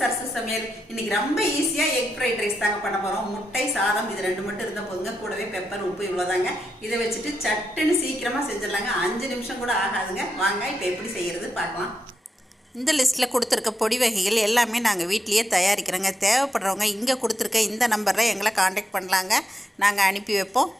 சரசு சமையல். இன்னைக்கு ரொம்ப ஈஸியா எக் ஃப்ரைட் ரைஸ் தாங்க பண்ண போறோம். முட்டை சாதம் இது ரெண்டு மட்டும் இருந்தா போதுங்க. கூடவே பெப்பர் உப்பு இவ்வளவுதாங்க. இதை வச்சுட்டு சட்டுன்னு சீக்கிரமா செஞ்சிடலாங்க. 5 நிமிஷம் கூட ஆகாதுங்க. வாங்க இப்போ எப்படி செய்யறது பார்க்கலாம். இந்த லிஸ்ட்டில் கொடுத்துருக்க பொடி வகைகள் எல்லாமே நாங்கள் வீட்லேயே தயாரிக்கிறோங்க. தேவைப்படுறவங்க இங்கே கொடுத்துருக்க இந்த நம்பரில் எங்களை காண்டாக்ட் பண்ணலாங்க. நாங்கள் அனுப்பி வைப்போம்.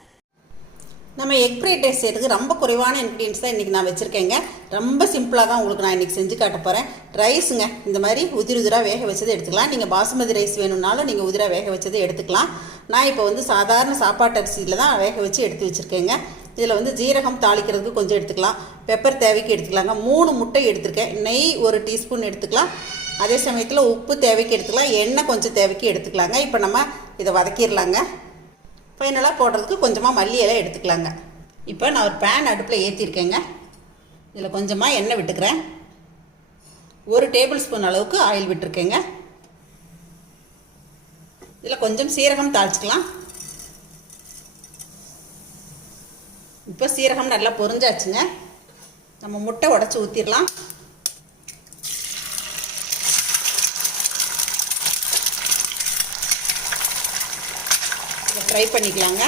நம்ம எக் ஃப்ரைட் ரைஸ் செய்கிறதுக்கு ரொம்ப குறைவான இன்க்ரீடியன்ஸ் தான் இன்றைக்கி நான் வச்சுருக்கேங்க. ரொம்ப சிம்பிளாக தான் உங்களுக்கு நான் இன்றைக்கி செஞ்சு காட்ட போகிறேன். ரைஸுங்க இந்த மாதிரி உதிராக வேக வச்சதை எடுத்துக்கலாம். நீங்கள் பாசுமதி ரைஸ் வேணும்னாலும் நீங்கள் உதிராக வேக வச்சதை எடுத்துக்கலாம். நான் இப்போ வந்து சாதாரண சாப்பாட்டு அரிசியில் தான் வேக வச்சு எடுத்து வச்சுருக்கேங்க. இதில் வந்து ஜீரகம் தாளிக்கிறதுக்கு கொஞ்சம் எடுத்துக்கலாம். பெப்பர் தேவைக்கு எடுத்துக்கலாங்க. 3 முட்டை எடுத்துருக்கேன். நெய் 1 டீஸ்பூன் எடுத்துக்கலாம். அதே சமயத்தில் உப்பு தேவைக்கு எடுத்துக்கலாம். எண்ணெய் கொஞ்சம் தேவைக்கு எடுத்துக்கலாங்க. இப்போ நம்ம இதை வதக்கிடலாங்க. ஃபைனலாக போடுறதுக்கு கொஞ்சமாக மல்லி இலை எடுத்துக்கலாங்க. இப்போ நான் ஒரு பேன் அடுப்பில் ஏற்றிருக்கேங்க. இதில் கொஞ்சமாக எண்ணெய் விட்டுக்கிறேன். 1 டேபிள் ஸ்பூன் அளவுக்கு ஆயில் விட்டுருக்கேங்க. இதில் கொஞ்சம் சீரகம் தாளிச்சிக்கலாம். இப்போ சீரகம் நல்லா பொரிஞ்சாச்சுங்க. நம்ம முட்டை உடச்சி ஊற்றிடலாம். ஃப்ரை பண்ணிக்கலாங்க.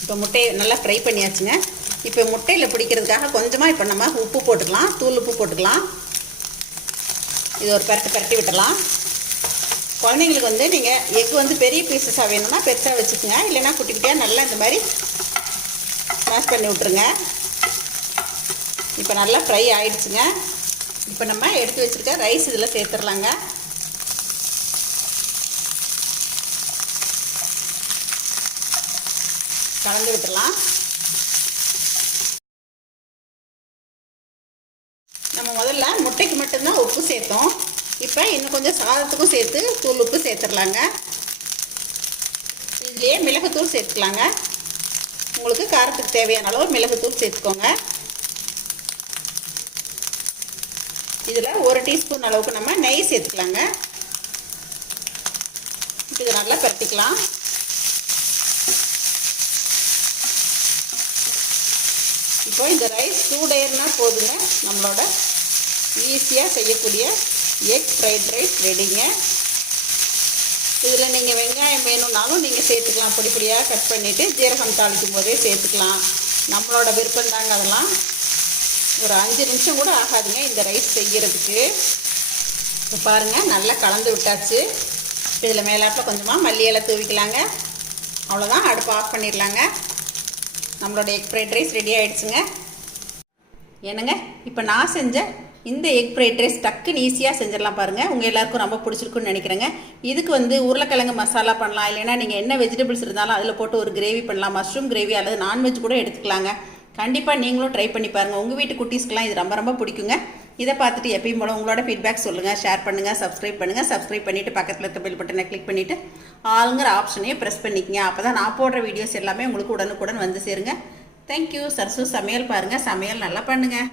இப்போ முட்டையை நல்லா ஃப்ரை பண்ணியாச்சுங்க. இப்போ முட்டையில் பிடிக்கிறதுக்காக கொஞ்சமாக இப்போ நம்ம உப்பு போட்டுக்கலாம். தூள் உப்பு போட்டுக்கலாம். இது ஒரு பரட்டி விட்டுடலாம். குழந்தைங்களுக்கு வந்து நீங்கள் எக் வந்து பெரிய பீஸஸாக வேணும்னா பெருசாக வச்சுக்கோங்க. இல்லைன்னா குட்டி குட்டியாக நல்லா இந்த மாதிரி மேஷ் பண்ணி விட்ருங்க. இப்போ நல்லா ஃப்ரை ஆகிடுச்சுங்க. இப்போ நம்ம எடுத்து வச்சுருக்க ரைஸ் இதில் சேர்த்துடலாங்க. கலந்து விட்டுடலாம். நம்ம முதல்ல முட்டைக்கு மட்டும்தான் உப்பு சேர்த்தோம். இப்போ இன்னும் கொஞ்சம் சாதத்துக்கும் சேர்த்து தூள் உப்பு சேர்த்துடலாங்க. இதுலேயே மிளகுத்தூள் சேர்த்துக்கலாங்க. உங்களுக்கு காரத்துக்கு தேவையான அளவு மிளகுத்தூள் சேர்த்துக்கோங்க. இதில் 1 டீஸ்பூன் அளவுக்கு நம்ம நெய் சேர்த்துக்கலாங்க. இதை நல்லா பரட்டிக்கலாம். இப்போ இந்த ரைஸ் சூடேறினா போதுங்க. நம்மளோட ஈஸியாக செய்யக்கூடிய எக் ஃப்ரைட் ரைஸ் ரெடிங்க. இதில் நீங்கள் வெங்காயம் வேணும்னாலும் நீங்கள் சேர்த்துக்கலாம். பொடி பொடியாக கட் பண்ணிவிட்டு ஜீரகம் தாளிக்கும் போதே சேர்த்துக்கலாம். நம்மளோட விருப்பம் தாங்க அதெல்லாம். ஒரு 5 நிமிஷம் கூட ஆகாதுங்க இந்த ரைஸ் செய்கிறதுக்கு. இப்போ பாருங்கள் நல்லா கலந்து விட்டாச்சு. இதில் மேலாப்பில் கொஞ்சமாக மல்லி இலை தூவிக்கலாங்க. அவ்வளோதான், அடுப்பு ஆஃப் பண்ணிடலாங்க. நம்மளோட எக் ஃப்ரைட் ரைஸ் ரெடி ஆகிடுச்சுங்க. என்னங்க இப்போ நான் செஞ்ச இந்த எக் ஃப்ரைட் ரைஸ் டக்குன்னு ஈஸியாக செஞ்சிடலாம் பாருங்கள். உங்கள் எல்லாருக்கும் ரொம்ப பிடிச்சிருக்குன்னு நினைக்கிறேங்க. இதுக்கு வந்து உருளைக்கிழங்கு மசாலா பண்ணலாம். இல்லைன்னா நீங்கள் என்ன வெஜிடபிள்ஸ் இருந்தாலும் அதில் போட்டு ஒரு கிரேவி பண்ணலாம். மஷ்ரூம் கிரேவி அல்லது நான்வெஜ் கூட எடுத்துக்கலாங்க. கண்டிப்பாக நீங்களும் ட்ரை பண்ணி பாருங்கள். உங்கள் வீட்டு குட்டீஸ்க்கெலாம் இது ரொம்ப ரொம்ப பிடிக்குங்க. இதை பார்த்துட்டு எப்பயும் போல உங்களோட ஃபீட்பேக் சொல்லுங்கள், ஷேர் பண்ணுங்கள், சப்ஸ்கிரைப் பண்ணுங்கள். சப்ஸ்கிரைப் பண்ணிவிட்டு பக்கத்தில் இருக்க பெல் பட்டனை கிளிக் பண்ணிவிட்டு ஆளுங்கிற ஆப்ஷனையும் ப்ரெஸ் பண்ணிக்கங்க. அப்போ தான் நான் போடுற வீடியோஸ் எல்லாமே உங்களுக்கு உடனுக்குடன் வந்து சேருங்க. தேங்க்யூ. சரசு சமையல் பாருங்கள். சமையல் நல்லா பண்ணுங்கள்.